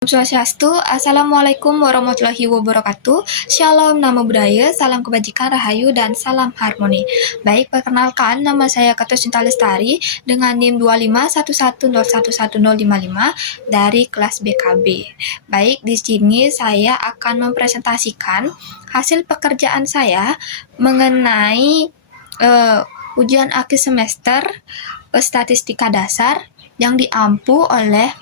Swastiastu, Assalamualaikum warahmatullahi wabarakatuh. Shalom, namo budaya, salam kebajikan, rahayu, dan salam harmoni. Baik, perkenalkan, nama saya Kato Sinta Lestari dengan NIM 25110111055 dari kelas BKB. Baik, di sini saya akan mempresentasikan hasil pekerjaan saya mengenai ujian akhir semester statistika dasar yang diampu oleh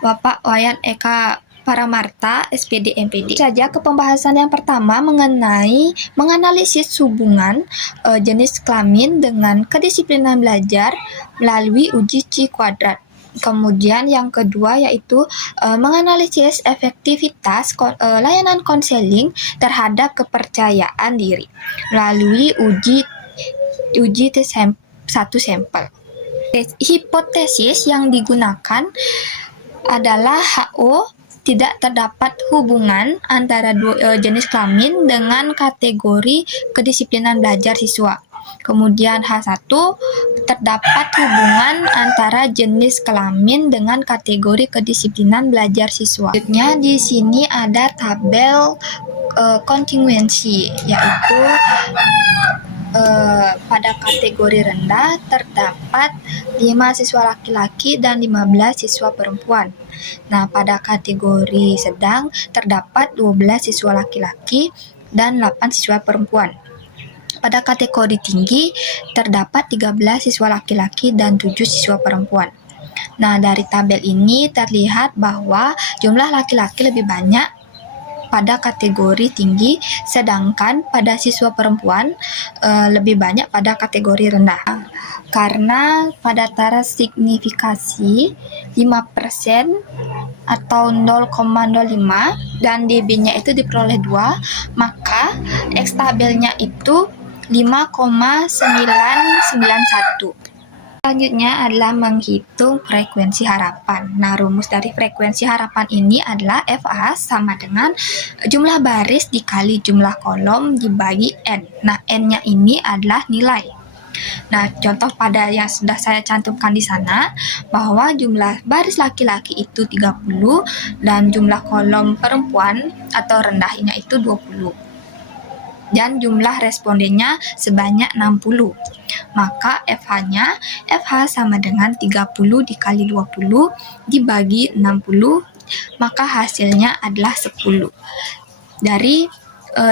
Bapak Wayan Eka Paramarta, SPD MPD. Saja ke pembahasan yang pertama mengenai menganalisis hubungan jenis kelamin dengan kedisiplinan belajar melalui uji Chi kuadrat. Kemudian yang kedua yaitu menganalisis efektivitas layanan konseling terhadap kepercayaan diri melalui uji satu sampel. Hipotesis yang digunakan adalah HO tidak terdapat hubungan antara jenis kelamin dengan kategori kedisiplinan belajar siswa. Kemudian H1 terdapat hubungan antara jenis kelamin dengan kategori kedisiplinan belajar siswa. Selanjutnya di sini ada tabel kontinuensi, yaitu pada kategori rendah terdapat 5 siswa laki-laki dan 15 siswa perempuan. Nah, pada kategori sedang terdapat 12 siswa laki-laki dan 8 siswa perempuan. Pada kategori tinggi terdapat 13 siswa laki-laki dan 7 siswa perempuan. Nah, dari tabel ini terlihat bahwa jumlah laki-laki lebih banyak pada kategori tinggi, sedangkan pada siswa perempuan lebih banyak pada kategori rendah. Karena pada taras signifikasi 5% atau 0,05 dan dB-nya itu diperoleh 2, maka X tabelnya itu 5,991. Selanjutnya adalah menghitung frekuensi harapan. Nah, rumus dari frekuensi harapan ini adalah FA sama dengan jumlah baris dikali jumlah kolom dibagi N. Nah, N-nya ini adalah nilai. Nah, contoh pada yang sudah saya cantumkan di sana, bahwa jumlah baris laki-laki itu 30 dan jumlah kolom perempuan atau rendahnya itu 20. Dan jumlah respondennya sebanyak 60. Maka FH-nya, FH sama dengan 30 dikali 20 dibagi 60, maka hasilnya adalah 10. Dari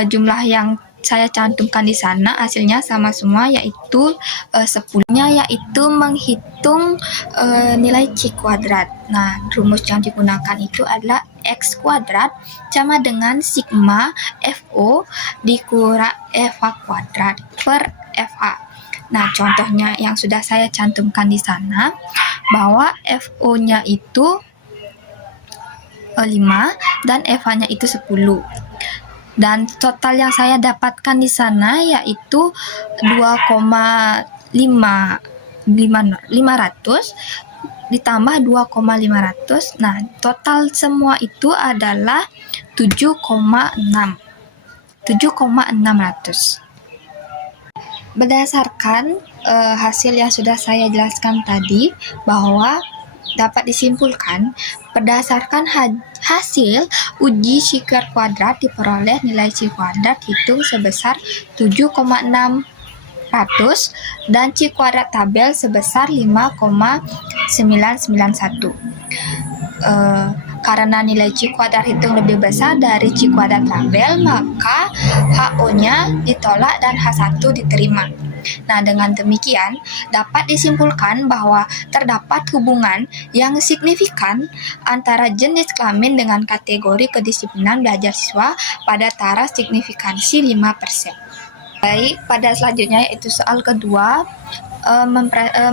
jumlah yang saya cantumkan di sana, hasilnya sama semua, yaitu 10-nya yaitu menghitung nilai Chi kuadrat. Nah, rumus yang digunakan itu adalah X kuadrat sama dengan sigma FO dikurang FH kuadrat per FA. Nah, contohnya yang sudah saya cantumkan di sana, bahwa FO-nya itu 5 dan FH-nya itu 10. Dan total yang saya dapatkan di sana yaitu 2,500 ditambah 2,500. Nah, total semua itu adalah 7,600. Berdasarkan hasil yang sudah saya jelaskan tadi, bahwa dapat disimpulkan berdasarkan hasil uji Chi kuadrat diperoleh nilai Chi kuadrat hitung sebesar 7,600 dan Chi kuadrat tabel sebesar 5,991. Karena nilai Chi kuadrat hitung lebih besar dari Chi kuadrat tabel, maka HO-nya ditolak dan H1 diterima. Nah, dengan demikian dapat disimpulkan bahwa terdapat hubungan yang signifikan antara jenis kelamin dengan kategori kedisiplinan belajar siswa pada taras signifikansi 5%. Baik, pada selanjutnya yaitu soal kedua,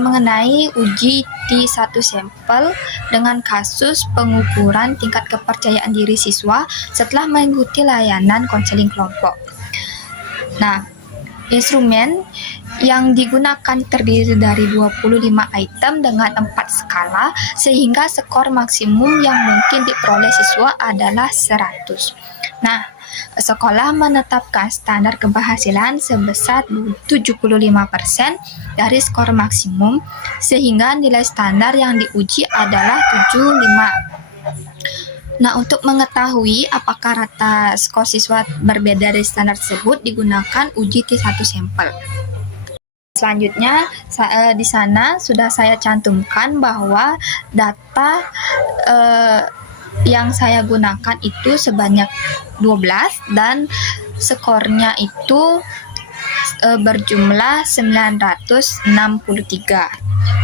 mengenai uji di satu sampel dengan kasus pengukuran tingkat kepercayaan diri siswa setelah mengikuti layanan konseling kelompok. Nah, instrumen yang digunakan terdiri dari 25 item dengan 4 skala, sehingga skor maksimum yang mungkin diperoleh siswa adalah 100. Nah, sekolah menetapkan standar keberhasilan sebesar 75% dari skor maksimum, sehingga nilai standar yang diuji adalah 75. Nah, untuk mengetahui apakah rata skor siswa berbeda dari standar tersebut, digunakan uji T1 sampel. Selanjutnya, di sana sudah saya cantumkan bahwa data yang saya gunakan itu sebanyak 12 dan skornya itu berjumlah 963.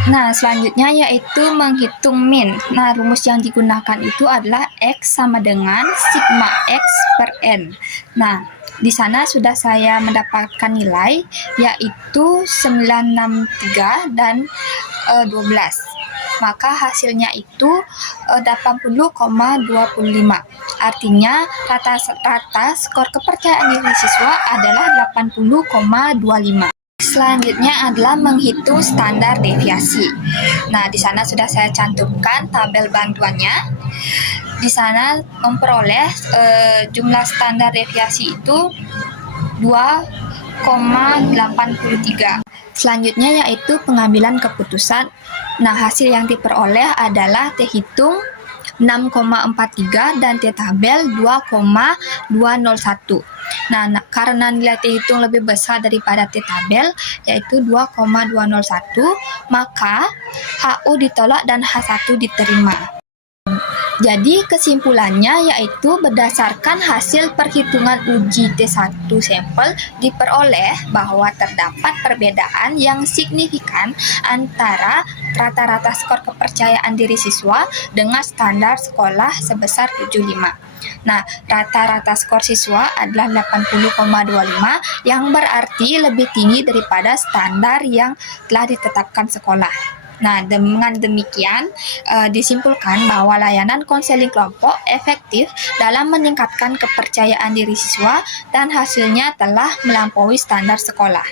Nah, selanjutnya yaitu menghitung min. Nah, rumus yang digunakan itu adalah X sama dengan sigma X per N. Nah, di sana sudah saya mendapatkan nilai yaitu 963 dan 12. Maka hasilnya itu 80,25. Artinya rata skor kepercayaan diri siswa adalah 80,25. Selanjutnya adalah menghitung standar deviasi. Nah, di sana sudah saya cantumkan tabel bantuannya. Di sana memperoleh jumlah standar deviasi itu 2,83. Selanjutnya yaitu pengambilan keputusan. Nah, hasil yang diperoleh adalah T hitung 6,43 dan T tabel 2,201. Nah, karena nilai T hitung lebih besar daripada T tabel, yaitu 2,201, maka HU ditolak dan H1 diterima. Jadi kesimpulannya yaitu berdasarkan hasil perhitungan uji T1 sampel diperoleh bahwa terdapat perbedaan yang signifikan antara rata-rata skor kepercayaan diri siswa dengan standar sekolah sebesar 75. Nah, rata-rata skor siswa adalah 80,25 yang berarti lebih tinggi daripada standar yang telah ditetapkan sekolah. Nah, dengan demikian disimpulkan bahwa layanan konseling kelompok efektif dalam meningkatkan kepercayaan diri siswa dan hasilnya telah melampaui standar sekolah.